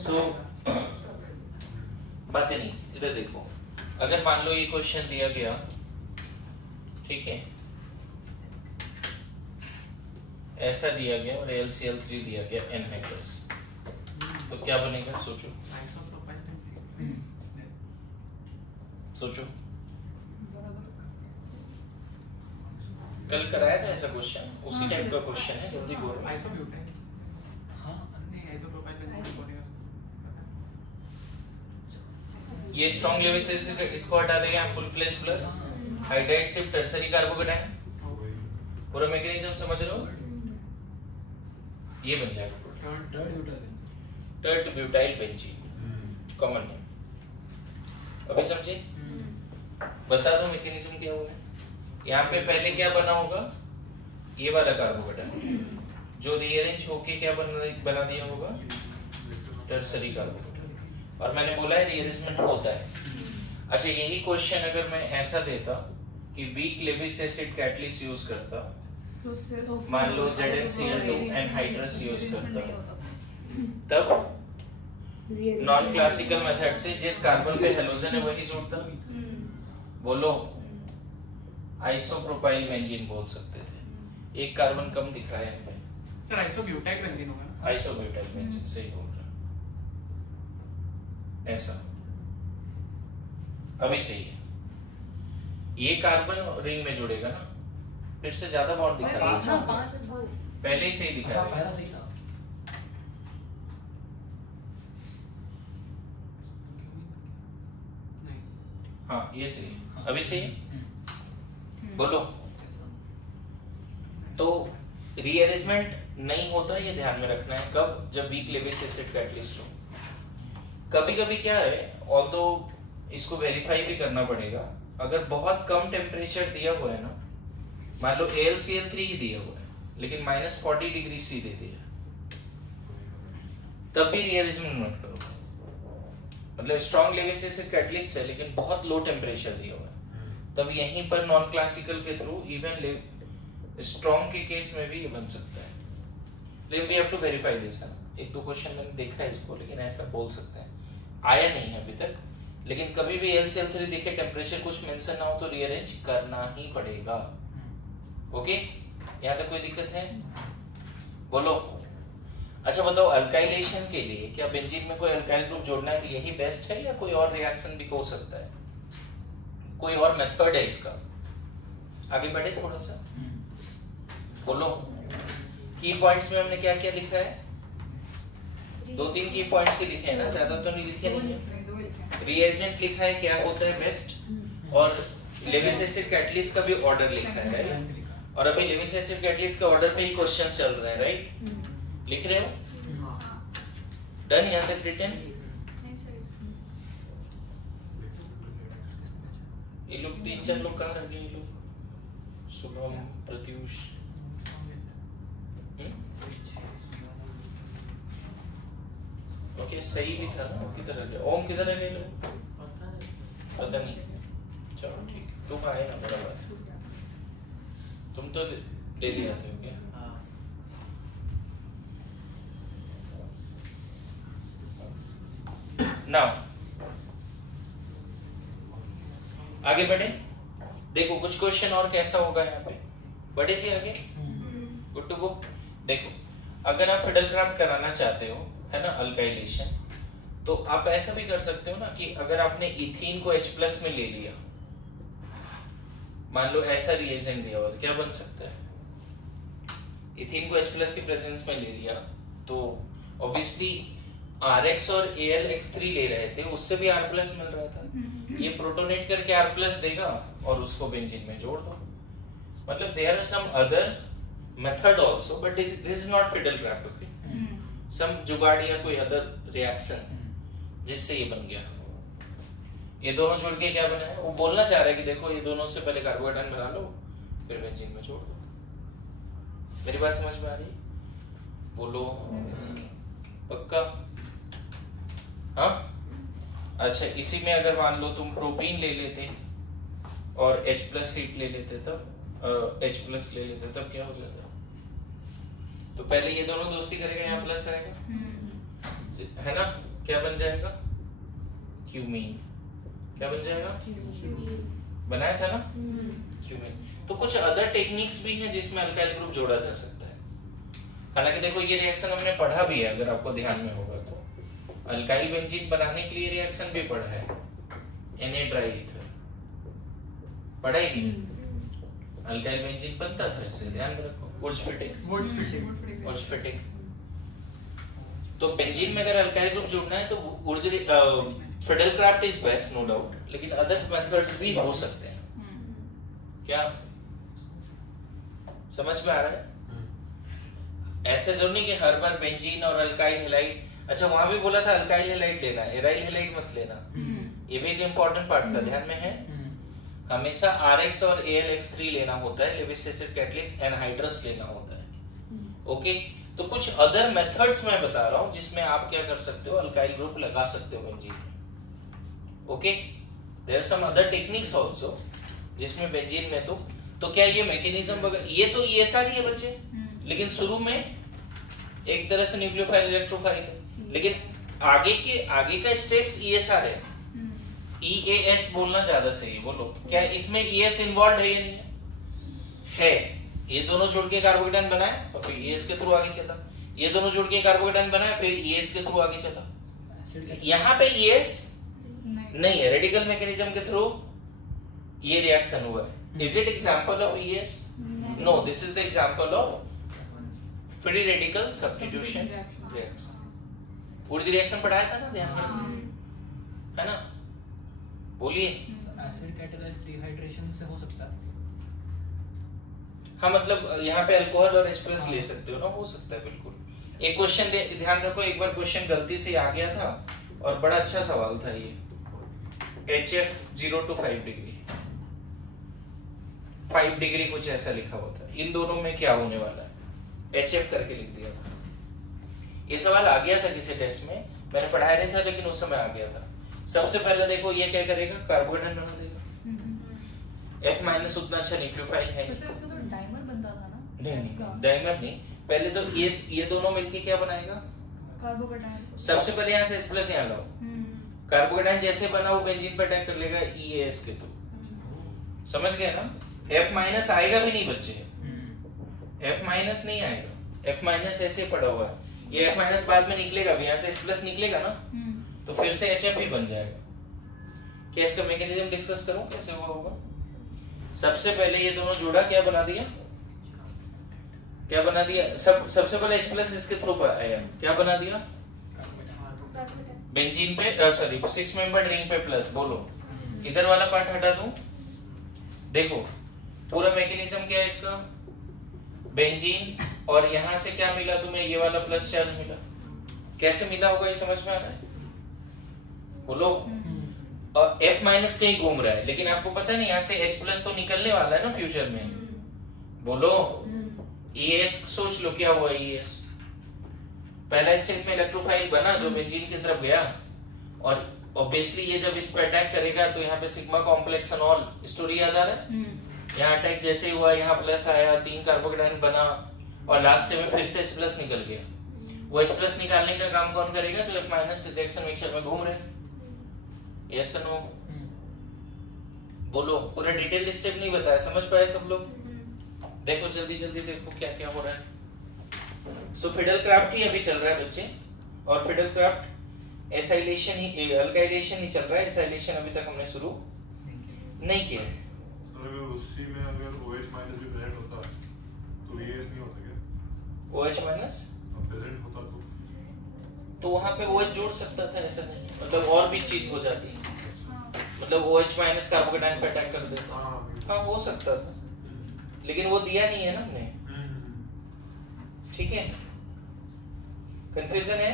सो बातें नहीं, इधर देखो, अगर मान लो ये क्वेश्चन दिया गया, ठीक है, ऐसा दिया गया और AlCl3 दिया गया एनहाइड्रस, तो क्या बनेगा? सोचो सोचो, कल कराया था ऐसा क्वेश्चन, उसी टाइप का क्वेश्चन है, जल्दी बोलो। आइसोब्यूटेन, हां नहीं आइसोप्रोपाइल बेंजीन बनेगा। ये स्ट्रॉन्ग लेविस एसिड, इसको हटा देंगे हम, full flesh plus hydride shift tertiary carbocation, पूरा मैकेनिज्म समझ रहे हो? ये बन जाएगा tert butyl benzene, common name. अभी समझे? बता दो मैकेनिज्म क्या हुआ है। यहाँ पे पहले क्या बना होगा? ये वाला कार्बोकेटाइन जो रीअरेंज होके क्या बना दिया होगा? Tertiary carbocation. और मैंने बोला है रीअरेंजमेंट होता है। अच्छा, यही क्वेश्चन अगर मैं ऐसा देता कि weak Lewis acid catalyst use करता, मान लो ZnCl2 एनहाइड्रस यूज करता, तब नॉन क्लासिकल मेथड से जिस कार्बन पे हेलोजन है वही जोड़ता, बोलो आइसोप्रोपाइल बेंजीन बोल सकते थे। एक कार्बन कम दिखा है यहाँ पे, सर आइसोब्यूटाइल बेंजीन होगा ना? आइसोब्यूटाइल बेंजीन सही बोल रहा, ऐसा अभी सही है। ये कार्बन रिंग में जुड़ेगा ना, फिर से ज्यादा बॉन्ड दिखा रहा है, पहले ही सही दिखा रहा है। हाँ ये सही, अभी सही है, बोलो। तो रीअरेंजमेंट नहीं होता, ये ध्यान में रखना है। कब? जब वीक लेविस एसिड कैटलिस्ट हो। कभी कभी क्या है, ऑल्दो इसको वेरीफाई भी करना पड़ेगा, अगर बहुत कम टेम्परेचर दिया हुआ है ना, मान लो AlCl3 ही दिया हुआ है लेकिन -40 डिग्री सी दे दिया, तब भी रीअरेंजमेंट मत करो। मतलब स्ट्रॉन्ग लेविस एसिड कैटलिस्ट है लेकिन बहुत लो टेम्परेचर दिया हुआ है, तब यहीं पर नॉन क्लासिकल के थ्रू इवन स्ट्रॉन्ग के केस में भी ये बन सकता है। लेकिन we have to verify this. एक दो क्वेश्चन मैंने देखा है इसको, लेकिन ऐसा बोल सकते हैं, आया नहीं है अभी तक। लेकिन कभी भी AlCl3 देखे टेम्परेचर कुछ मेंशन ना हो तो रीअरेंज करना ही पड़ेगा। ओके, यहाँ तक कोई दिक्कत है? बोलो। अच्छा बताओ, अल्काइलेशन के लिए क्या बेंजीन में कोई अल्काइल ग्रुप जोड़ना है, यही बेस्ट है या कोई और रिएक्शन भी हो सकता है? कोई और मेथड है इसका? आगे बढ़े थोड़ा सा, बोलो। की पॉइंट्स में हमने क्या क्या लिखा है? 2-3 की पॉइंट्स ही लिखे हैं ना, ज्यादा तो नहीं लिखे नहीं है। रिएजेंट लिखा है, क्या होता है बेस्ट, और लेविस एसिड कैटलिस्ट का भी ऑर्डर लिखा है, राइट? और अभी लेविस एसिड कैटलिस्ट का ऑर्डर पे ही क्वेश्चन चल रहा है, राइट? लिख रहे हो? डन? यहाँ तक रिटन? ये लोग 3-4 लोग कहाँ रह गए? ये लोग शुभम, प्रत्युष, ओके सही भी था ना? किधर रह गए? ओम किधर रह गए लोग? पता नहीं। चलो ठीक, तुम आए ना, बड़ा बात। तुम तो डेली आते हो क्या? नाउ आगे बढ़े। देखो कुछ क्वेश्चन और कैसा होगा यहाँ पे, बढ़े जी आगे। Good to go. देखो, अगर आप फिडलक्राफ्ट कराना चाहते हो, है ना, अल्काइलेशन, तो आप ऐसा भी कर सकते हो ना कि अगर आपने इथीन को H+ में ले लिया, मान लो ऐसा रिएजेंट दिया हुआ, क्या बन सकता है? इथीन को H+ की प्रेजेंस में ले लिया तो ऑब्वियसली RX और AlX3 ले रहे थे, उससे भी R+ मिल रहा था। ये प्रोटोनेट करके R+ देगा और उसको बेंजीन में जोड़ दो। मतलब there are some other method also, but this is not Friedel Crafts, okay? Some जुगाड़ या कोई अदर रिएक्शन जिससे ये बन गया। ये दोनों जुड़ के क्या बना है? वो बोलना चाह रहा है कि देखो ये दोनों से पहले कार्बोकेटाइन बना लो, फिर बेंजीन में जोड़ दो। मेरी बात समझ में आ रही है? बोलो पक्का? हाँ। अच्छा, इसी में अगर मान लो तुम प्रोपीन ले लेते और H+ हीट ले लेते, तब H+ ले लेते, तब क्या हो जाता? तो पहले ये दोनों दोस्ती करेगा, यहाँ प्लस आएगा, है ना? क्या बन जाएगा? क्यूमीन। क्या बन जाएगा? बनाया था ना क्यूमीन। तो कुछ अदर टेक्निक्स भी हैं जिसमें अल्काइल ग्रुप जोड़ा जा सकता है। हालांकि देखो ये रिएक्शन हमने पढ़ा भी है, अगर आपको ध्यान में होगा तो अल्काइल बेंजीन बनाने के लिए रिएक्शन भी पढ़ा है, Na ड्राई ईथर पढ़ा ही नहीं। अल्काइल बेंजीन बनता था इससे, ध्यान रखो, वुड्स फिटिंग। तो बेंजीन में अगर अल्काइल ग्रुप जोड़ना है तो फिडेलक्राफ्ट इज बेस्ट नो डाउट, लेकिन अदर मेथड्स भी हो सकते हैं। क्या समझ में आ रहा है? ऐसे जरूर नहीं कि हर बार बेंजीन और अल्काइल हैलाइड, अच्छा वहां भी बोला था अल्काइल हैलाइड लेना, एराइल हैलाइड मत लेना, ये भी एक इंपॉर्टेंट पार्ट था, ध्यान में है? हमेशा RX और AlX3 लेना होता है, लेविस एसिड कैटलिस्ट एनहाइड्रस लेना होता है। ओके, तो कुछ अदर मेथड्स मैं बता रहा हूं जिसमें आप क्या कर सकते हो, अल्काइल ग्रुप लगा सकते हो बेंजीन में। Okay, there are some other techniques also जिसमें बेंजीन में तो क्या ये मैकेनिज्म वगैरह, ये तो ESR ही है बच्चे, लेकिन शुरू में एक तरह से न्यूक्लियोफाइल इलेक्ट्रोफाइल है, लेकिन आगे का स्टेप्स ESR है। EAS बोलना ज्यादा सही है, बोलो क्या इसमें ES इन्वॉल्व है या नहीं है? ये दोनों जुड़ के कार्बोकेटाइन बनाए और फिर ES के थ्रू आगे चला, ये दोनों जुड़ के कार्बोकेटाइन बनाए फिर ES के थ्रू आगे चला। यहाँ पे ES नहीं है, रेडिकल मैकेनिज्म के थ्रू ये रिएक्शन हुआ है। Is it example of ES? No, this is the example of free radical substitution reaction. Wurtz reaction पढ़ाया था ना, ध्यान है ना? बोलिए। एसिड कैटालाइज्ड डिहाइड्रेशन से हो सकता है? हाँ, मतलब यहाँ पे अल्कोहल और H+ ले सकते हो ना, हो सकता है बिल्कुल। एक क्वेश्चन ध्यान रखो, एक बार क्वेश्चन गलती से आ गया था और बड़ा अच्छा सवाल था ये, HF 0 to 5 डिग्री, 5 डिग्री कुछ ऐसा लिखा हुआ था, इन दोनों में क्या होने वाला है, HF करके लिख दिया था। ये सवाल आ गया था किसी टेस्ट में, मैंने पढ़ाया नहीं था लेकिन उस समय आ गया था। सबसे पहले देखो ये क्या करेगा, कार्बोकेटाइन बना देगा। F- उतना अच्छा न्यूक्लियोफाइल है नहीं, उसका तो डाइमर बनता था ना? नहीं डाइमर नहीं, पहले तो ये दोनों मिलके क्या बनाएगा, कार्बोकेटाइन। सबसे पहले यहाँ से H+ यहाँ लाओ, कार्बोकेटाइन जैसे बना वो बेंजीन पर अटैक कर लेगा EAS के थ्रू, समझ गए ना? F- आएगा भी नहीं बच्चे, F- नहीं आएगा, F- ऐसे पड़ा हुआ है, ये F- बाद में निकलेगा भी, यहाँ से H+ निकलेगा ना, तो फिर से HF भी बन जाएगा। क्या इसका मैकेनिज्म डिस्कस करूं कैसे हुआ होगा? सबसे पहले ये दोनों जोड़ा क्या बना दिया, सबसे पहले H+ इसके थ्रू पर आया, क्या बना दिया, बेंजीन पे सॉरी 6 मेंबर रिंग पे प्लस, बोलो इधर वाला पार्ट हटा दूं। देखो पूरा मैकेनिज्म क्या है इसका, बेंजीन और यहां से क्या मिला तुम्हें, ये वाला प्लस चार्ज मिला, कैसे मिला होगा ये समझ में आ रहा है, बोलो। और F- कहीं घूम रहा है, लेकिन आपको पता नहीं यहाँ से H+ तो निकलने वाला है ना फ्यूचर में, बोलो। ES सोच लो क्या हुआ, ES पहला स्टेप में इलेक्ट्रोफाइल बना जो बेंजीन की तरफ गया, और ऑब्वियसली ये जब इस पे अटैक करेगा तो यहाँ पे सिग्मा कॉम्प्लेक्स एनॉल, स्टोरी याद आ रहा है? यहाँ अटैक जैसे हुआ, यहाँ प्लस आया, 3 कार्बोकेटाइन बना और लास्ट में फिर से H+ निकल गया। वो H+ निकालने का काम कौन करेगा, जो F- रिएक्शन मिक्सचर में घूम रहे, यस नो? बोलो, पूरा डिटेल स्टेप नहीं बताया, समझ पाए सब लोग? देखो जल्दी जल्दी देखो क्या क्या हो रहा है। सो फिडेलक्राफ्ट ही अभी चल रहा है बच्चे, और फिडेलक्राफ्ट एसाइलेशन ही, अल्काइलेशन ही चल रहा है, एसाइलेशन अभी तक हमने शुरू नहीं किया है। अगर उसी में अगर OH- भी प्रेजेंट होता है तो ES नहीं होता क्या? OH- प्रेजेंट होता तो वहां पे OH जोड़ सकता था, ऐसा नहीं, मतलब और भी चीज हो जाती, मतलब OH- कार्बोकेटाइन पे अटैक कर देता, हाँ हो सकता था, लेकिन वो दिया नहीं है ना हमने, ठीक है? कंफ्यूजन है?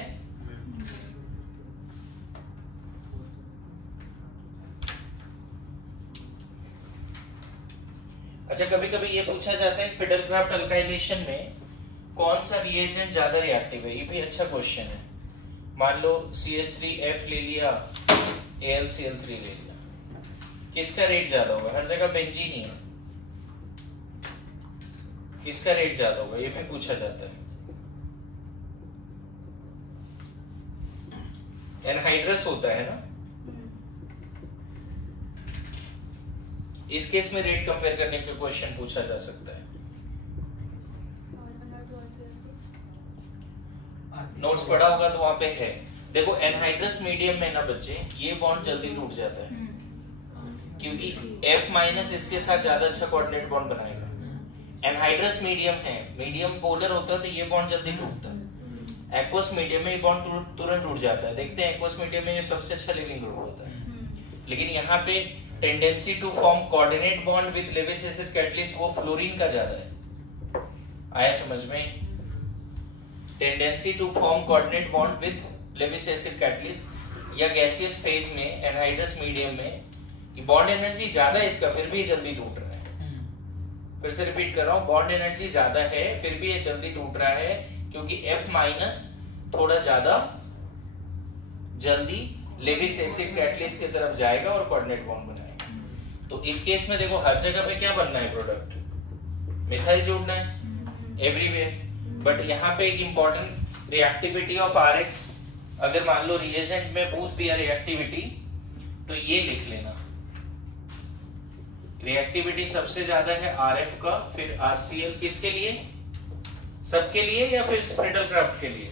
अच्छा, कभी कभी ये पूछा जाता है फिडेलक्राफ्ट अल्काइलेशन में कौन सा रिएजेंट ज्यादा रिएक्टिव है, ये भी अच्छा क्वेश्चन है। मान लो CH3F ले लिया, AlCl3 ले लिया, किसका रेट ज्यादा होगा? हर जगह बेंजीन ही है, किसका रेट ज्यादा होगा ये भी पूछा जाता है। एनहाइड्रस होता है ना, इस केस में रेट कंपेयर करने का क्वेश्चन पूछा जा सकता है। नोट्स पढ़ा होगा तो वहां पे है। देखो एनहाइड्रस मीडियम में ना बच्चे ये बॉन्ड जल्दी टूट जाता है क्योंकि F माइनस इसके साथ ज्यादा अच्छा कोऑर्डिनेट बॉन्ड बनाएगा। एनहाइड्रस मीडियम है, मीडियम पोलर होता है तो ये बॉन्ड जल्दी टूटता है। एक्वस मीडियम में ये बॉन्ड तुरंत टूट जाता है। देखते हैं एक्वस मीडियम में ये सबसे अच्छा लिविंग ग्रुप होता है, लेकिन यहाँ पे tendency to form coordinate bond with Lewis acid catalyst वो फ्लोरीन का ज्यादा है। आया समझ में? Tendency to form coordinate bond with Lewis acid catalyst या गैसियस फेज में एनहाइड्रस मीडियम में बॉन्ड एनर्जी ज्यादा है इसका, फिर भी ये जल्दी टूट रहा है। फिर से रिपीट कर रहा हूँ, बॉन्ड एनर्जी ज्यादा है फिर भी ये जल्दी टूट रहा है क्योंकि F माइनस थोड़ा ज्यादा जल्दी लेविस एसिड कैटलिस्ट की तरफ जाएगा और कोऑर्डिनेट बॉन्ड बनाएगा। तो इस केस में देखो हर जगह पे क्या बनना है प्रोडक्ट, मिथाइल जोड़ना है एवरीवेयर। बट यहाँ पे एक इंपॉर्टेंट रिएक्टिविटी ऑफ RX, अगर मान लो रिएजेंट में पूछ दिया रिएक्टिविटी तो ये लिख लेना। रिएक्टिविटी सबसे ज्यादा है RF का, फिर RCl किसके लिए? सबके लिए या फिर फ्रीडल क्राफ्ट के लिए?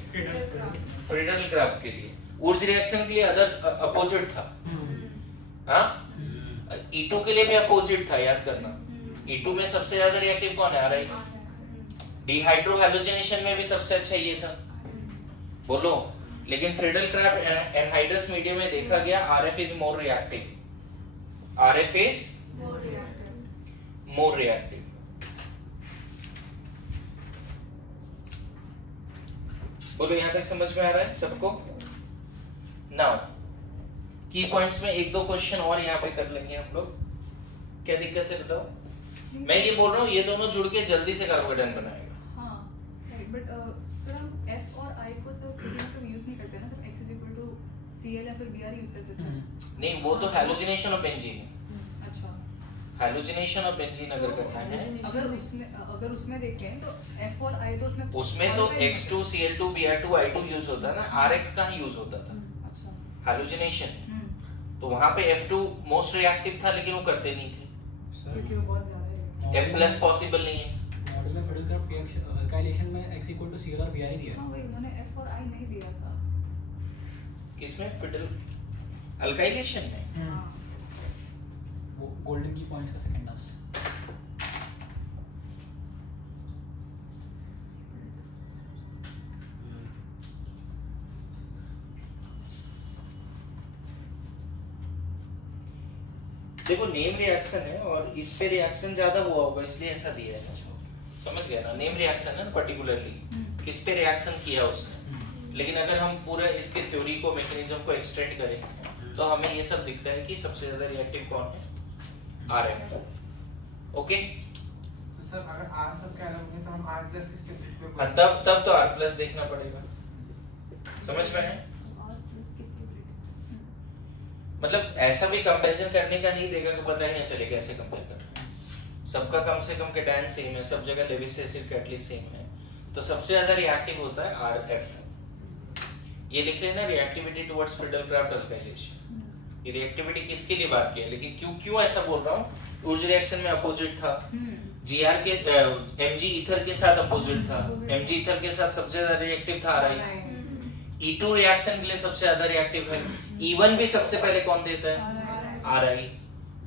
फ्रीडल क्राफ्ट के लिए। उर्ज रिएक्शन के लिए अदर अपोजिट था। हाँ, E2 के लिए भी अपोजिट था, याद करना। E2 में सबसे ज्यादा रिएक्टिव कौन है? RI। डिहाइड्रो हैलोजिनेशन में भी सबसे अच्छा ये था, बोलो। लेकिन फ्रीडल क्राफ्ट एनहाइड्रस मीडियम में देखा गया RF is more reactive. RF is more reactive. बोलो यहां तक समझ में आ रहा है सबको? नाउ की पॉइंट्स में एक दो क्वेश्चन और यहाँ पे कर लेंगे हम लोग। क्या दिक्कत है बताओ? मैं ये बोल रहा हूँ ये दोनों जुड़ के जल्दी से कार्बोकेटायन बनाएगा। हाँ, बट फिर हम F और I को सिर्फ यूज नहीं करते ना, सिर्फ X is equal to Cl या फिर Br यूज करते थे। नहीं, वो तो हैलोजिनेशन ऑफ बेंजीन। अच्छा, हैलोजिनेशन ऑफ बेंजीन अगर करना है, अगर उसमें देखें तो F और I तो उसमें तो X2 Cl2 Br2 I2 use होता है ना, RX कहाँ यूज होता था? अच्छा, हैलोजिनेशन। तो वहां पे F2 मोस्ट रिएक्टिव था लेकिन वो करते नहीं थे क्योंकि वो बहुत ज्यादा है। M+ पॉसिबल नहीं है। मॉडल में फ्रीडल क्राफ्ट रिएक्शन अल्काइलेशन में X = Cl और Br ही दिया है। हां, वही उन्होंने F और I नहीं दिया था। किसमें? फ्रीडल अल्काइलेशन में। वो गोल्डन की पॉइंट्स का सेकंड लास्ट। देखो नेम रिएक्शन है और इस पे रिएक्शन ज्यादा हुआ होगा इसलिए ऐसा दिया है। समझ गया ना? नेम रिएक्शन है पर्टिकुलरली किस पे रिएक्शन किया उसने। लेकिन अगर हम पूरा इसके थ्योरी को, मैकेनिज्म को एक्सटेंड करें तो हमें ये सब दिखता है कि सबसे ज्यादा रिएक्टिव कौन है? RF। ओके, तो सर अगर R सब कह रहे होंगे तो हम R+ किस चीज पे तब तो R+ देखना पड़ेगा। समझ में है? मतलब ऐसा भी कंपैरिजन करने का नहीं देगा कि पता ही नहीं चले कैसे कंपेयर करना है। सबका कम से कम कैटायन सेम है, सब जगह लेविस एसिड कैटलिस्ट सेम है, तो सबसे ज्यादा रिएक्टिव होता है RF। ये लिख लेना, reactivity towards Friedel Crafts alkylation. ये रिएक्टिविटी किसके लिए बात किया, लेकिन क्यों ऐसा बोल रहा हूँ? उर्ज रिएक्शन में अपोजिट था, GR के Mg ईथर के साथ अपोजिट था, Mg ईथर के साथ सबसे ज्यादा रिएक्टिव था RI। E2 रिएक्शन के लिए सबसे ज्यादा रिएक्टिव है। E1 भी सबसे पहले कौन देता है? RI,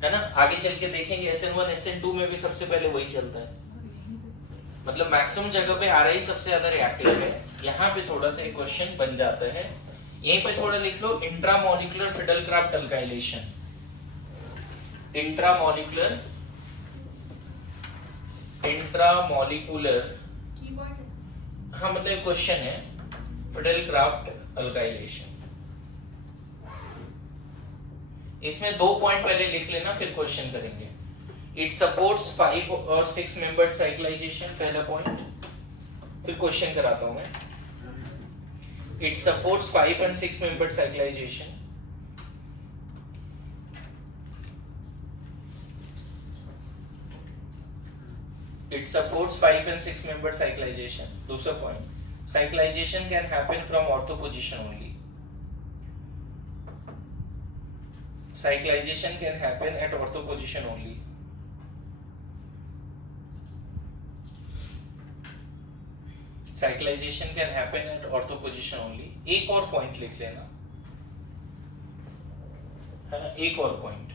है ना? आगे चल के देखेंगे SN1 SN2 में भी सबसे पहले वही चलता है। मतलब मैक्सिमम जगह पे RI सबसे ज्यादा रिएक्टिव है। यहाँ पे थोड़ा सा एक क्वेश्चन बन जाता है, यहीं पे थोड़ा लिख लो, intramolecular Friedel Crafts alkylation. Intramolecular हाँ, मतलब क्वेश्चन है फ्रीडल क्राफ्ट अल्काइलेशन। इसमें 2 पॉइंट पहले लिख लेना, फिर क्वेश्चन करेंगे। इट सपोर्ट्स 5 और 6 मेंबर्ड साइक्लाइजेशन, पहला पॉइंट। फिर क्वेश्चन कराता हूं मैं। It supports 5 and 6 membered cyclisation. It supports 5 and 6 membered cyclization. दूसरा point, cyclization can happen from ortho position only. cyclization can happen at ortho position only. Cyclization can happen at ortho position only. एक और point लिख लेना, है ना, एक और point.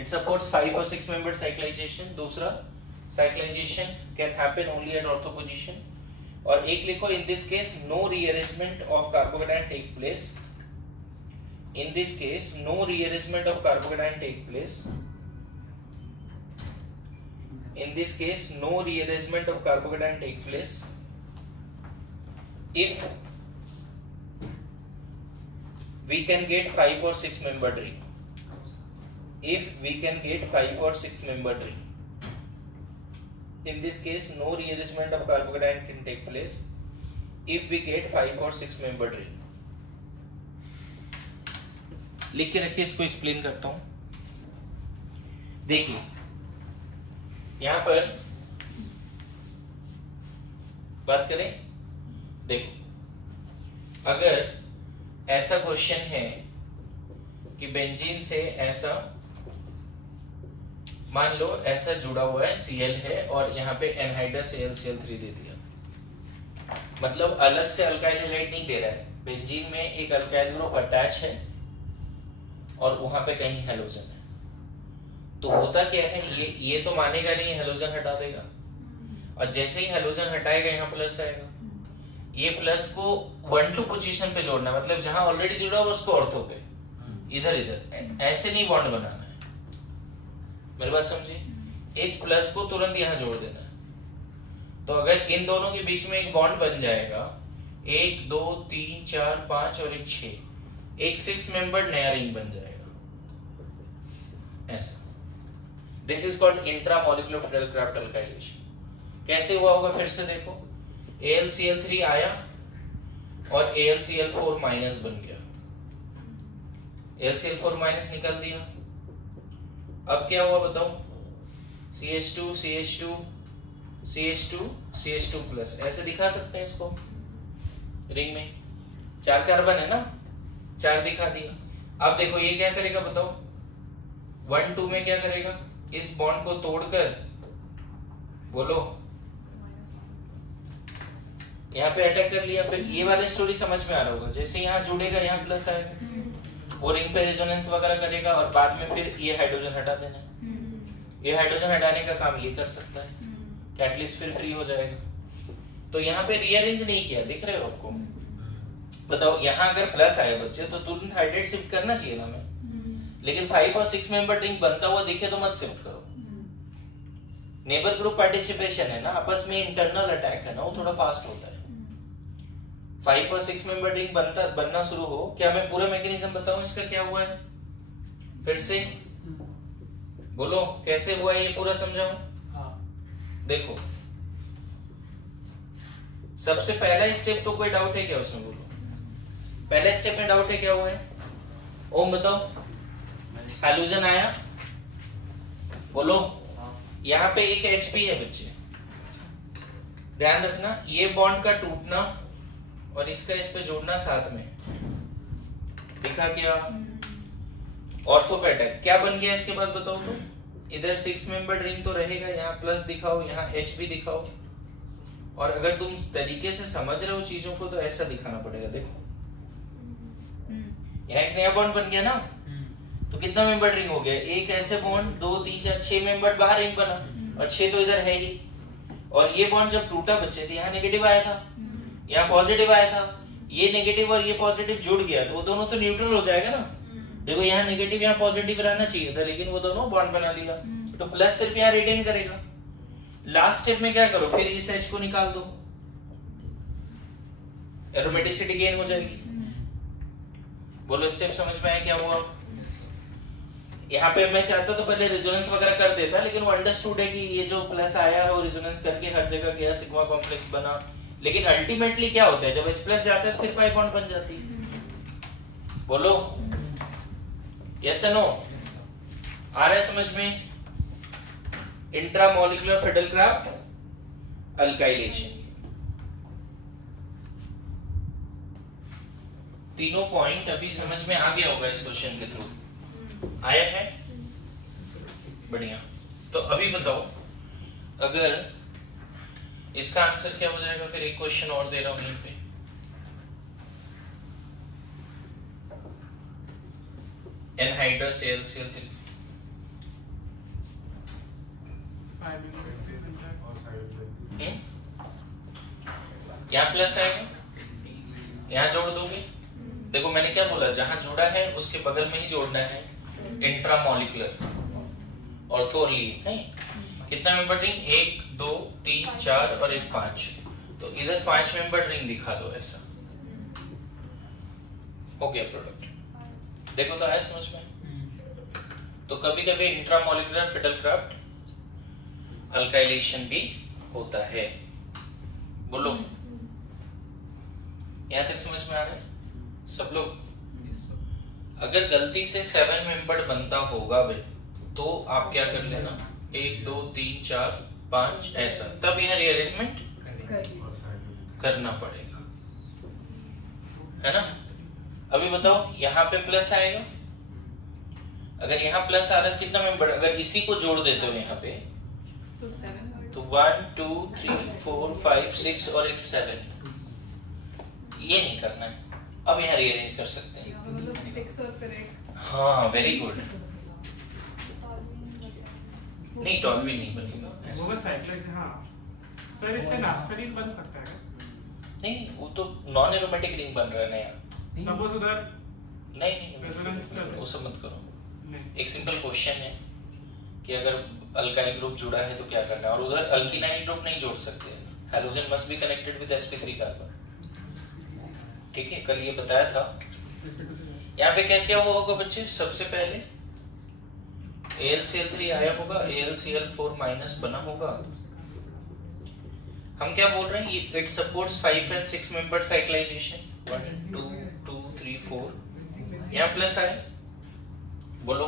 It supports 5 or 6 membered cyclization. दूसरा, cyclization can happen only at ortho position. और एक लिखो, in this case no rearrangement of carbocation take place. In this case no rearrangement of carbocation take place. In this case no rearrangement of carbocation take place if we can get 5 or 6 membered ring. If we can get 5 or 6 membered ring. In this case no rearrangement of carbocation can take place if we get 5 or 6 membered ring. लिख के रखिए, इसको explain करता हूं. देखिए यहां पर बात करें. देखो, अगर ऐसा क्वेश्चन है कि बेंजीन से ऐसा, मान लो ऐसा जुड़ा हुआ है, Cl है और यहाँ पे एनहाइड्रस AlCl3 दे दिया, मतलब अलग से अल्काइल हैलाइड नहीं दे रहा है. बेंजीन में एक अल्काइल ग्रुप अटैच है और वहां पे कहीं हेलोजन है. तो होता क्या है, ये तो मानेगा नहीं, हेलोजन हटा देगा, और जैसे ही हेलोजन हटाएगा यहाँ प्लस आएगा. ये प्लस को 1-2 पोजीशन पे जोड़ना है, मतलब जहां ऑलरेडी जुड़ा हुआ उसको ऑर्थो पे, इधर इधर ऐसे नहीं बॉन्ड बनाना है. मेरी बात समझिए, इस प्लस को तुरंत यहाँ जोड़ देना है. तो अगर इन दोनों के बीच में एक बॉन्ड बन जाएगा, 1 2 3 4 5 और एक 6, एक 6 मेंबर्ड नया रिंग बन जाएगा ऐसा. This is called intramolecular Friedel Crafts alkylation. कैसे हुआ होगा फिर से देखो, AlCl3 आया और AlCl4 माइनस बन गया, AlCl4 माइनस निकाल दिया. अब क्या हुआ बताओ, CH2 CH2 CH2 CH2 plus, ऐसे दिखा सकते हैं इसको. रिंग में 4 कार्बन है ना, 4 दिखा दिया. अब देखो ये क्या करेगा बताओ, 1-2 में क्या करेगा, इस बॉन्ड को तोड़कर, बोलो, यहाँ पे अटैक कर लिया. फिर ये वाला स्टोरी समझ में आ रहा होगा, जैसे यहाँ जुड़ेगा यहाँ प्लस आएगा, वो रिंग पे रेजोनेंस वगैरह करेगा और बाद में फिर ये हाइड्रोजन हटा देना. ये हाइड्रोजन हटाने का काम ये कर सकता है कि एटलीस्ट फिर फ्री हो जाएगा. तो यहाँ पे रीअरेंज नहीं किया, दिख रहे हो आपको. बताओ यहाँ अगर प्लस आए बच्चे तो तुरंत हाइड्रेट शिफ्ट करना चाहिए ना हमें, लेकिन 5 और 6 मेंबर रिंग बनता हुआ दिखे तो मत शिफ्ट करो. नेबर ग्रुप पार्टिसिपेशन है ना, आपस में इंटरनल अटैक है ना, वो थोड़ा फास्ट होता है. 5 और 6 मेंबर रिंग बनना शुरू हो, क्या मैं पूरा मैकेनिज्म बताऊं इसका क्या हुआ है, फिर से बोलो कैसे हुआ है, ये पूरा समझाऊं. देखो सबसे पहला स्टेप, तो कोई डाउट है क्या उसमें, बोलो पहले स्टेप में डाउट है क्या हुआ है, ओम बताओ. हाइड्रोजन आया, बोलो. यहाँ पे एक HP है बच्चे, ध्यान रखना, ये बॉन्ड का टूटना और इसका इस पे जोड़ना साथ में, दिखा क्या, ऑर्थो पे अटैक. क्या बन गया इसके बाद बताओ तो, इधर 6 मेंबर्ड रिंग तो रहेगा, यहाँ प्लस दिखाओ, यहाँ H भी दिखाओ. और अगर तुम तरीके से समझ रहे हो चीजों को तो ऐसा दिखाना पड़ेगा. देखो यहाँ एक नया बॉन्ड बन गया ना, तो कितना मेंबर्ड रिंग हो गया, एक ऐसे बॉन्ड, 2 3 4 6 मेंबर्ड बाहर रिंग बना, और 6 तो इधर है ही. और ये बॉन्ड जब टूटा बच्चे थे, यहाँ नेगेटिव आया था, यहाँ पॉजिटिव आया था, ये नेगेटिव और ये पॉजिटिव जुड़ गया तो वो दोनों तो न्यूट्रल हो जाएगा ना. देखो यहाँ नेगेटिव यहाँ पॉजिटिव रहना चाहिए था, लेकिन वो दोनों बॉन्ड बना दिया, तो प्लस सिर्फ यहाँ रिटेन करेगा. लास्ट स्टेप में क्या करो, फिर इस H को निकाल दो, एरोमेटिसिटी गेन हो जाएगी. बोलो स्टेप समझ में आया क्या हुआ. यहाँ पे मैं चाहता तो पहले रेजोनेंस वगैरह कर देता, लेकिन वो अंडरस्टूड है कि ये जो प्लस आया है वो रेजोनेंस करके हर जगह गया, सिग्मा कॉम्प्लेक्स बना. लेकिन अल्टीमेटली क्या होता है, जब H प्लस जाता है फिर पाई बॉन्ड बन जाती है. बोलो यस नो, आ रहा है समझ में. इंट्रामोलिकुलर फिडेलक्राफ्ट अल्काइलेशन, तीनों पॉइंट अभी समझ में आ गया होगा इस क्वेश्चन के थ्रू. आया है? बढ़िया। तो अभी बताओ, अगर इसका आंसर क्या हो जाएगा? फिर एक क्वेश्चन और दे रहा हूं यहीं पे। एनहाइड्रस AlCl3 यहाँ प्लस आएगा, यहाँ जोड़ दोगे। देखो मैंने क्या बोला, जहां जुड़ा है उसके बगल में ही जोड़ना है, इंट्रामोलिकुलर और तो ओनली नहीं। कितना मेंबर रिंग? 1 2 3 4 और एक 5। तो इधर 5 मेंबर रिंग दिखा दो ऐसा। हो गया प्रोडक्ट। देखो तो आया समझ में? तो कभी कभी इंट्रामोलिकुलर फिडलक्राफ्ट अल्काइलेशन भी होता है। बोलो, यहां तक समझ में आ रहा है सब लोग? अगर गलती से 7 मेंबर बनता होगा भाई, तो आप क्या कर लेना, 1 2 3 4 5 ऐसा, तब यह रीअरेंजमेंट करना पड़ेगा, है ना? अभी बताओ, यहाँ पे प्लस आएगा। अगर यहाँ प्लस आ रहा है कितना मेंबर, अगर इसी को जोड़ देते हो यहाँ पे तो 1 2 3 4 5 6 और एक 7। ये नहीं करना है। अब यहाँ रीअरेंज कर सकते हैं। मतलब 6 और फिर एक। हाँ वेरी गुड। नहीं टॉलवी नहीं बनेगा वो बस साइक्लिक। हाँ सर, इससे नाफ्थलीन बन सकता है? नहीं, वो तो नॉन एरोमेटिक रिंग बन रहा है नया। सपोज उधर नहीं वो सब मत करो। नहीं। एक सिंपल क्वेश्चन है कि अगर अल्काइल ग्रुप जुड़ा है तो क्या करना है, और उधर अल्कीनाइल ग्रुप नहीं जोड़ सकते। Halogen must be connected with sp3 carbon. ठीक है, कल ये बताया था। यहाँ पे क्या क्या हुआ होगा बच्चे? सबसे पहले AlCl3 आया होगा, AlCl4 माइनस बना होगा। हम क्या बोल रहे हैं, it supports 5 and 6 member cyclisation. 1 2 2 3 4 यहाँ प्लस आया। बोलो,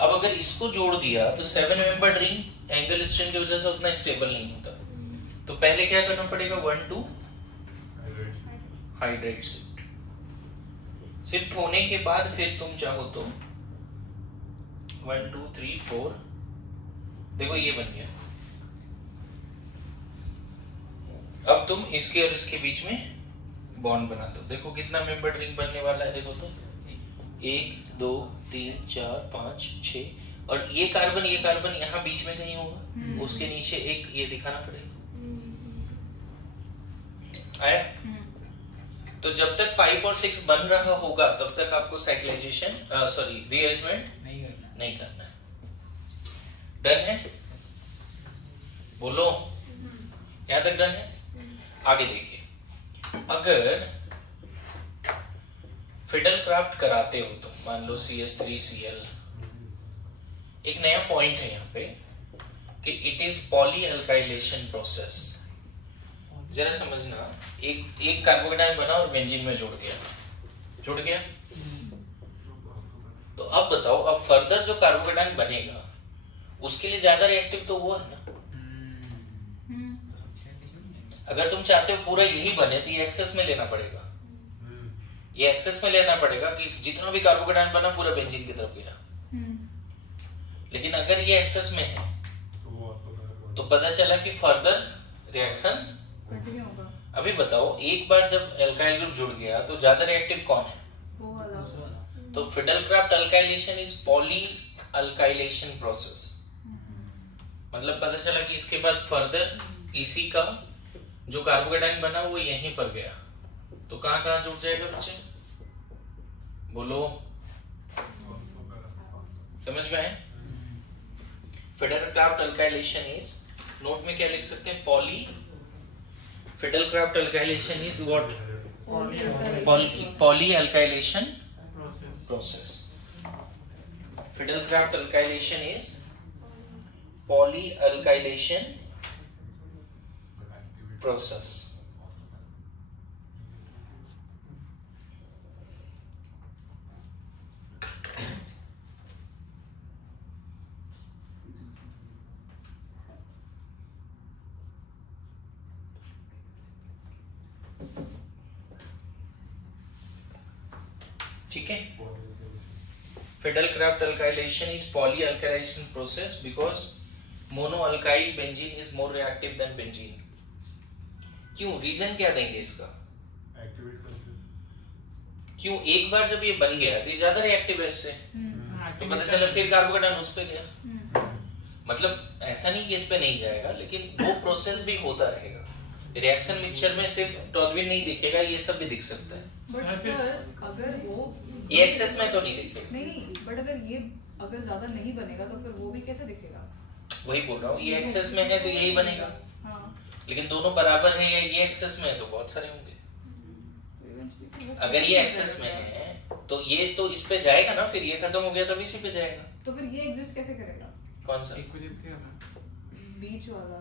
अब अगर इसको जोड़ दिया तो 7 मेंबर रिंग एंगल स्ट्रेन की वजह से उतना स्टेबल नहीं होता। तो पहले क्या करना पड़ेगा, 1 2 हाइड्राइड शिफ्ट होने के बाद फिर तुम चाहो तो 1 2 3 4, देखो ये बन गया। अब तुम इसके और इसके बीच में बॉन्ड बना दो। देखो कितना मेंबर रिंग बनने वाला है। देखो तो 1 2 3 4 5 6 और ये कार्बन यहाँ बीच में कहीं होगा, उसके नीचे एक ये दिखाना पड़ेगा। आया? तो जब तक 5 और 6 बन रहा होगा तब तक आपको साइक्लाइजेशन रीअरेंजमेंट नहीं करना है। डन है? बोलो, यहां तक डन है? आगे देखिए, अगर फिडलक्राफ्ट कराते हो तो मान लो CH3Cl, एक नया पॉइंट है यहाँ पे कि it is poly alkylation process. जरा समझना, एक कार्बोकेटाइन बना और बेंजीन में जुड़ गया। तो अब बताओ, अब फर्दर जो कार्बोकेटाइन बनेगा उसके लिए ज्यादा रिएक्टिव तो वो है ना। अगर तुम चाहते हो पूरा यही बने तो ये एक्सेस में लेना पड़ेगा। ये एक्सेस में लेना पड़ेगा कि जितना भी कार्बोकेटाइन बना पूरा बेंजीन की तरफ गया। लेकिन अगर ये एक्सेस में है तो पता चला कि फर्दर रिएक्शन कंटिन्यू होगा। अभी बताओ, एक बार जब एल्काइल ग्रुप जुड़ गया तो ज्यादा रिएक्टिव कौन है? वो वाला। तो Friedel Crafts alkylation is poly alkylation process. मतलब पता चला कि इसके बाद फर्दर इसी का जो कार्बोकेटाइन बना वो यहीं पर गया, तो कहां जुड़ जाएगा बच्चे? बोलो, समझ में आए? फिडलक्राफ्ट अल्काइलेशन इज, नोट में क्या लिख सकते हैं, Friedel Crafts alkylation is what? Poly alkylation process. Friedel Crafts alkylation is poly alkylation process. ठीक है, Fiddlecraft alkylation is polyalkylation process because monoalkyl benzene is more reactive than benzene. क्यों? रीजन क्या देंगे इसका? एक्टिवेट करते क्यों? एक बार जब ये बन गया तो ये ज्यादा रिएक्टिव है इससे, तो पता चला फिर कार्बोकेटायन उस पे गया। मतलब ऐसा नहीं कि इस पे नहीं जाएगा, लेकिन वो प्रोसेस भी होता रहेगा। रिएक्शन मिक्सचर में सिर्फ टॉल्यूइन नहीं दिखेगा, ये सब भी दिख सकता है। बट सर अगर वो ये एक्सेस में तो नहीं दिखेगा। नहीं, बट अगर ये अगर ज्यादा नहीं बनेगा तो फिर वो भी कैसे दिखेगा? वही बोल रहा हूँ, ये एक्सेस में है तो यही बनेगा। हाँ, लेकिन दोनों बराबर है या ये एक्सेस में है तो बहुत सारे होंगे। अगर ये एक्सेस में है तो ये तो इस पे जाएगा ना, फिर ये खत्म हो गया तब इसी पे जाएगा। तो फिर ये एग्जिस्ट कैसे करेगा? कौन सा? बीच वाला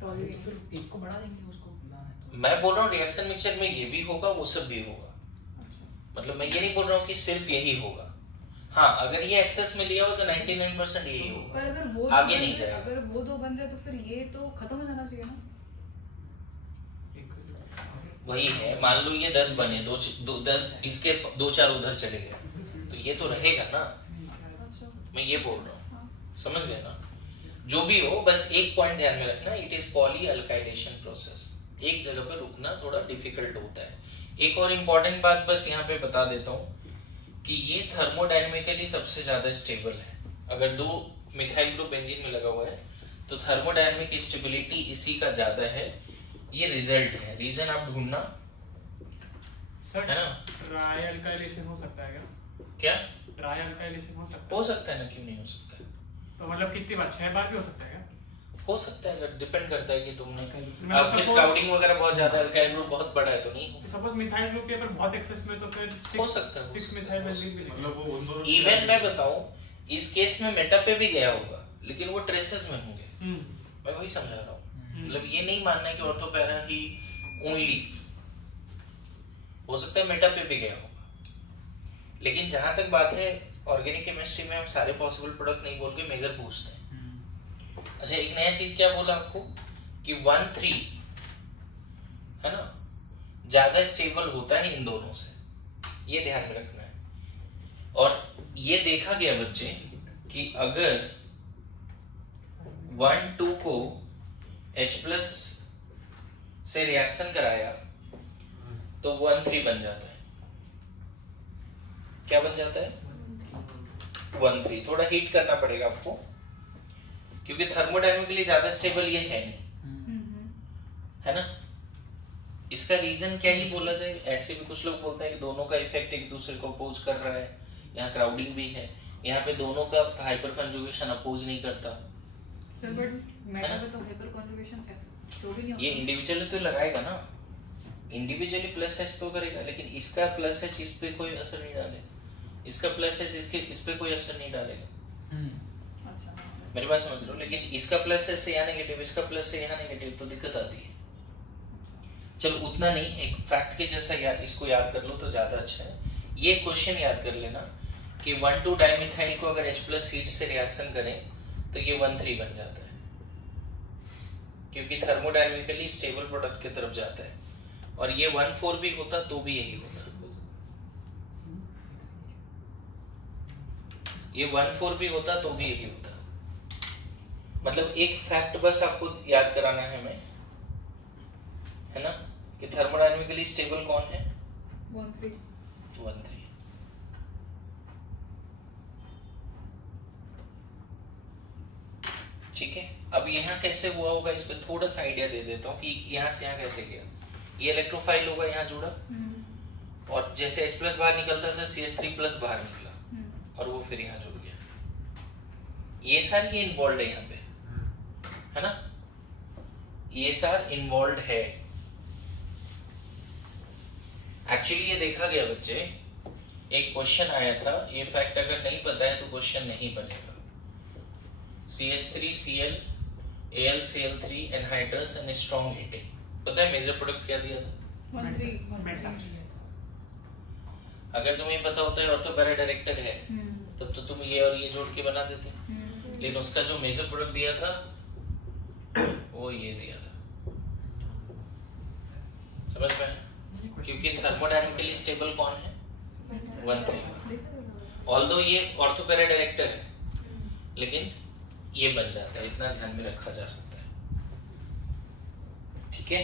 टॉलरेट। फिर एक को बढ़ा देंगे उसको बुलाना है तो। मैं बोल रहा हूँ रिएक्शन मिक्सचर में ये भी होगा, वो सब भी होगा। मतलब मैं ये नहीं बोल रहा हूँ कि सिर्फ यही होगा। हाँ, अगर ये एक्सेस में लिया हो तो 99% यही होगा, पर अगर वो आगे नहीं जाएगा। अगर वो दो बन रहे तो फिर ये तो खत्म हो जाना चाहिए ना। वही है, मान लो ये 10 बने, इसके 2-4 उधर चले गए तो ये तो रहेगा ना। अच्छा, मैं ये बोल रहा हूँ, समझ गए ना? जो भी हो, बस एक पॉइंट ध्यान में रखना, इट इज पॉलीअल्काइलेशन प्रोसेस। एक जगह पे रुकना थोड़ा डिफिकल्ट होता है। एक और इम्पोर्टेंट बात बस यहाँ पे बता देता हूँ कि ये थर्मोडायनेमिकली सबसे ज्यादा स्टेबल है। अगर 2 मिथाइल ग्रुप बेंजीन में लगा हुआ है तो थर्मोडायनेमिक स्टेबिलिटी इसी का ज्यादा है। ये रिजल्ट है, रीजन आप ढूंढना सर, है ना। ड्राई अल्काइलेशन हो सकता है क्या? क्या ड्राई अल्काइलेशन हो सकता है? हो सकता है ना, क्यों नहीं हो सकता है? तो मतलब कितनी बार, 6 बार भी हो सकता है क्या? हो सकता है, डिपेंड करता है कि तुमने मतलब आपने suppose- क्राउडिंग वगैरह बहुत ज्यादा, अल्काइल ग्रुप बहुत बड़ा है तो नहीं होगा। सपोज मिथाइल ग्रुप के पर बहुत एक्सेस में तो फिर हो सकता है, 6 मिथाइल बेंजीन भी निकले। मतलब वो उन दोनों इवन मैं बताऊं, इस केस में मेटा पे भी गया होगा लेकिन वो ट्रेसेस में होंगे। मैं वही समझा रहा हूँ। मतलब ये नहीं मानना है कि ऑर्थोपैरा ही ओनली, हो सकता है मेटा पे भी गया होगा। लेकिन जहां तक बात है, ऑर्गेनिक केमिस्ट्री में हम सारे पॉसिबल प्रोडक्ट नहीं बोल के मेजर पूछते हैं। अच्छा, एक नया चीज क्या बोला आपको कि 1-3 है ना, ज्यादा स्टेबल होता है इन दोनों से, ये ध्यान में रखना है। और ये देखा गया बच्चे कि अगर 1-2 को H+ से रिएक्शन कराया तो 1-3 बन जाता है। क्या बन जाता है? 1-3। थोड़ा हीट करना पड़ेगा आपको क्योंकि थर्मोडायनेमिकली ज्यादा स्टेबल ये है नहीं, है ना। इसका रीजन क्या ही बोला जाए, ऐसे भी कुछ लोग बोलते हैं कि दोनों का इफेक्ट एक दूसरे को अपोज कर रहा है, यहाँ क्राउडिंग भी है, यहाँ पे दोनों का हाइपर कंजुगेशन अपोज नहीं करता। सर बट मेटा पे तो हाइपर कंजुगेशन जो भी नहीं होता। ये इंडिविजुअली तो लगाएगा ना, इंडिविजुअली +H तो करेगा, लेकिन इसका +H इस पे कोई असर नहीं डालेगा, इसका +H इस पे कोई असर नहीं डालेगा। अच्छा, मेरी बात समझ लो। लेकिन इसका +H से यहाँ नेगेटिव, इसका प्लस से यहाँ नेगेटिव, तो दिक्कत आती है। चलो उतना नहीं, एक फैक्ट के जैसा इसको याद कर लो तो ज्यादा अच्छा है। ये क्वेश्चन याद कर लेना कि 1,2 डाइमिथाइल को अगर H+ हीट से रिएक्शन करें तो ये 1,3 बन जाता है, क्योंकि थर्मोडायनेमिकली स्टेबल प्रोडक्ट की तरफ जाता है। और ये 1,4 भी होता तो भी यही होता, ये 1,4 भी होता तो भी यही होता। मतलब एक फैक्ट बस आपको याद कराना है हमें, है ना, कि थर्मोडायनेमिकली स्टेबल कौन है? 1,3। ठीक है। अब यहाँ कैसे हुआ होगा, इस पे थोड़ा सा आइडिया दे देता हूँ कि यहाँ से यहाँ कैसे गया। ये इलेक्ट्रोफाइल होगा, यहाँ जुड़ा, और जैसे H+ बाहर निकलता था CH3+ बाहर निकला और वो फिर यहाँ जुड़ गया। ये सारी इन्वॉल्व है यहाँ पे, है ना, ये सार इन्वॉल्व है। एक्चुअली ये देखा गया बच्चे, एक क्वेश्चन आया था, ये फैक्ट अगर नहीं पता है तो क्वेश्चन नहीं बनेगा। CH3Cl AlCl3 anhydrous and strong heating, पता है मेजर प्रोडक्ट क्या दिया था? 1,3 अगर तुम्हें पता होता है ऑर्थोपैरा डायरेक्टर है तब तो तुम ये और ये जोड़ के बना देते, लेकिन उसका जो मेजर प्रोडक्ट दिया था वो ये दिया था। समझ में? क्योंकि थर्मोडायनेमिकली स्टेबल कौन है? 1,3। ऑल्दो ये ऑर्थोपेरा डायरेक्टर है, लेकिन ये बन जाता है, इतना ध्यान में रखा जा सकता है। ठीक है,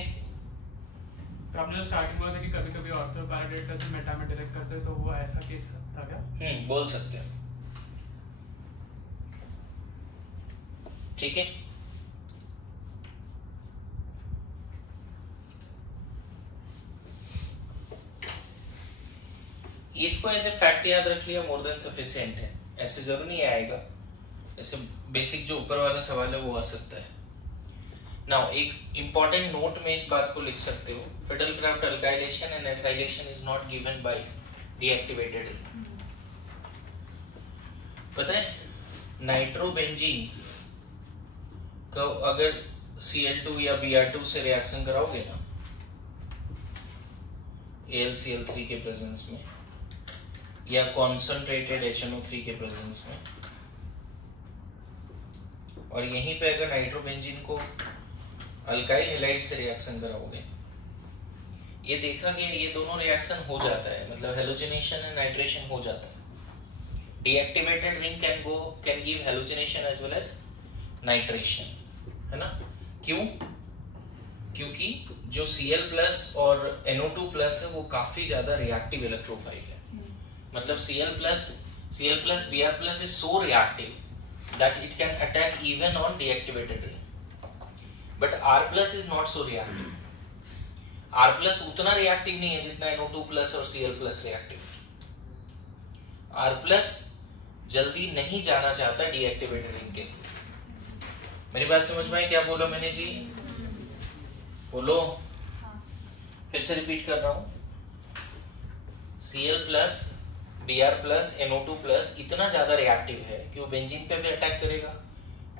तो आपने जो स्टार्टिंग में बताया कि कभी-कभी ऑर्थो पैराडायरेक्टर से मेटा में डायरेक्ट करते हैं, तो वो ऐसा केस था क्या? बोल सकते हैं। ठीक है, इसको ऐसे फैक्ट याद रख लिया मोर देन सफिशिएंट है, ऐसे जरूर नहीं आएगा, ऐसे बेसिक जो ऊपर वाला सवाल है वो आ सकता है। नाउ एक इंपॉर्टेंट नोट में इस बात को लिख सकते हो, Friedel Crafts alkylation and acylation is not given by deactivated. पता है नाइट्रोबेंजीन का अगर Cl2 या Br2 से रिएक्शन कराओगे ना AlCl3 के प्रेजेंस में या कॉन्सेंट्रेटेड HNO3 के प्रेजेंस में, और यहीं पे अगर नाइट्रोबेंजीन को अल्काइल हैलाइड से रिएक्शन कराओगे, ये देखा गया ये दोनों रिएक्शन हो जाता है, मतलब हेलोजिनेशन एंड नाइट्रेशन हो जाता है। Deactivated ring can give halogenation as well as nitration, है ना? क्यों? क्योंकि जो Cl+ और NO2+ है वो काफी ज्यादा रिएक्टिव इलेक्ट्रोफाइल है, मतलब Cl+, Br+ is so reactive that it can attack even on deactivated ring, but R+ is not so reactive. R+ उतना रिएक्टिव नहीं है जितना NO2+ और Cl+ रिएक्टिव। R+ जल्दी नहीं जाना चाहता डीएक्टिवेटेड रिंग के। मेरी बात समझ में आई क्या बोला मैंने जी? बोलो, फिर से रिपीट कर रहा हूं, Cl+, Br+, NO2+ इतना ज्यादा रिएक्टिव है कि वो बेंजीन पे भी अटैक करेगा,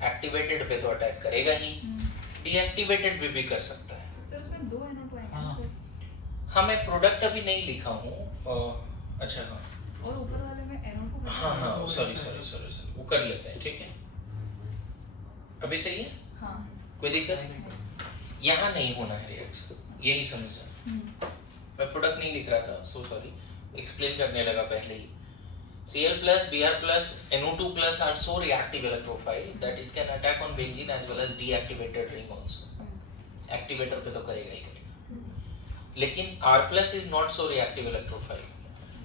एक्टिवेटेड पे तो अटैक करेगा ही, डीएक्टिवेटेड भी कर सकता है। सर उसमें 2 NO2 आएंगे। हाँ, मैं प्रोडक्ट अभी नहीं लिखा हूँ। अच्छा हाँ, और ऊपर वाले में NO2। हाँ, सॉरी वो कर लेते हैं, ठीक है? अभी सही है? हाँ। कोई दिक्कत? यहाँ नहीं होना है रिएक्शन, यही समझना। मैं प्रोडक्ट नहीं लिख रहा था, सो सॉरी, एक्सप्लेन करने लगा पहले ही। Cl+, Br+, NO2+ are so reactive electrophile that it can attack on benzene as well as deactivated ring also. Activator पे तो करेगा ही करेगा, लेकिन R+ is not so reactive electrophile.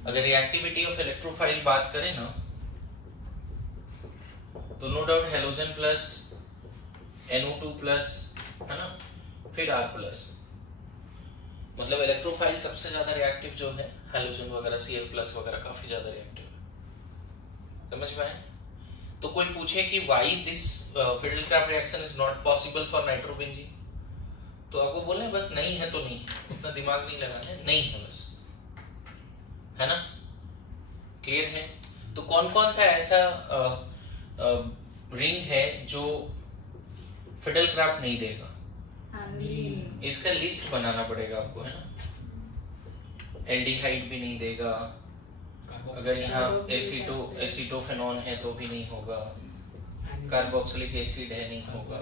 अगर रिएक्टिविटी ऑफ इलेक्ट्रोफाइल बात करें ना, तो no doubt halogen plus NO2+ है ना, फिर R+, मतलब इलेक्ट्रोफाइल सबसे ज्यादा रिएक्टिव जो है हेलोजन वगैरह Cl+ वगैरह काफी ज्यादा रिएक्टिव है। समझ में आए? तो कोई पूछे कि why this Friedel Crafts reaction is not possible for nitrobenzene, तो आपको बोलना बस नहीं है तो नहीं, इतना दिमाग नहीं लगाना है, नहीं है बस, है ना? क्लियर है? तो कौन कौन सा ऐसा रिंग है जो फिडलक्राफ्ट नहीं देगा? इसका लिस्ट बनाना पड़ेगा आपको, है ना? एल्डिहाइड भी नहीं देगा, अगर यहाँ एसीटोफेनॉन है तो भी नहीं होगा, कार्बोक्सिलिक एसिड है नहीं होगा,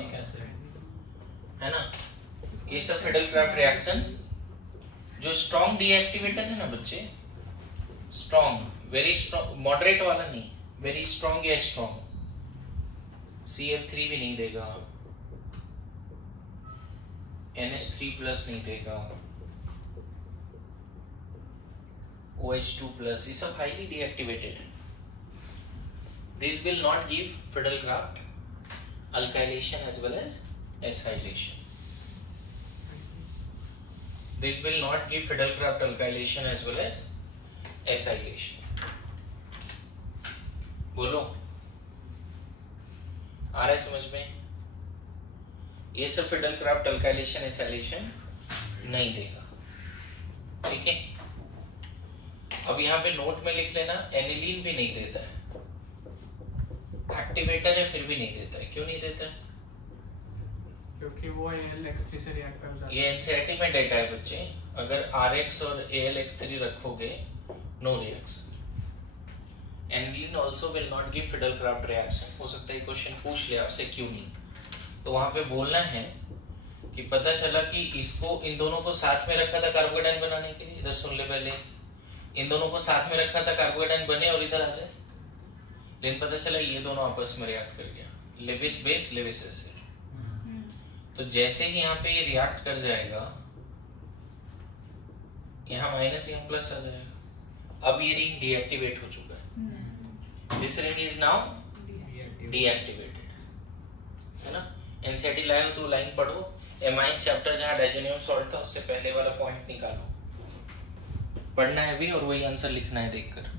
है ना? ये सब फिडलक्राफ्ट रिएक्शन जो स्ट्रॉन्ग डीएक्टिवेटर है ना बच्चे, स्ट्रॉन्ग, वेरी स्ट्रॉन्ग, मॉडरेट वाला नहीं, वेरी स्ट्रॉन्ग या स्ट्रॉन्ग, CF3 भी नहीं देगा, NH3+ नहीं देगा, OH2+, ये सब हाईली डीएक्टिवेटेड है। This will not give fiddlecraft alkylation as well as acylation. This will not give fiddlecraft alkylation as well as acylation. बोलो, आ रहा है समझ में? ये सब फिडलक्राफ्ट अल्काइलेशन एसाइलेशन नहीं देगा, ठीक है? अब यहाँ पे नोट में लिख लेना, एनिलीन भी नहीं देता है, एक्टिवेटर है फिर भी नहीं देता है। क्यों नहीं देता है? क्योंकि वो AlX3 से रिएक्ट कर जाता है। ये एनसीईआरटी में डेटा है बच्चे, अगर RX और AlX3 रखोगे no reaction. Aniline also will not give Friedel Crafts reaction. हो सकता है क्वेश्चन पूछ ले आपसे क्यों नहीं, तो वहां पे बोलना है कि पता चला कि इसको इन दोनों को साथ में रखा था कार्बोकेटाइन बनाने के लिए, इधर सुन ले पहले, इन दोनों को साथ में रखा था कार्बोकेटाइन बने और इधर आ जाए, लेकिन पता चला ये दोनों आपस में रिएक्ट कर गया, लेविस बेस लेविस एसिड। तो जैसे ही यहाँ पे ये रिएक्ट कर जाएगा, यहाँ माइनस यहाँ प्लस आ जाएगा। अब ये रिंग डीएक्टिवेट हो चुका है, this ring is now deactivated, है ना। एनसीईआरटी लाए हो तो लाइन पढ़ो, एमाइन चैप्टर जहाँ डाइजेनियम सॉल्ट था उससे पहले वाला पॉइंट निकालो, पढ़ना है भी और वही आंसर लिखना है देखकर।